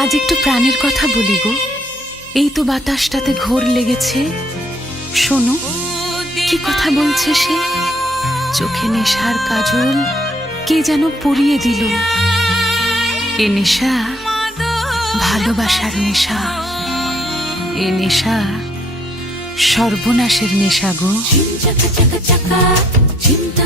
আজ একটু প্রাণের কথা বলি গো। এই তো বাতাসটাতে ঘোর লেগেছে, শোনো কি কথা বলছে সে। চোখে নেশার কাজল কে যেন পরিয়ে দিল। এ নেশা ভালোবাসার নেশা, এ নেশা সর্বনাশের নেশা গো। চিন্তা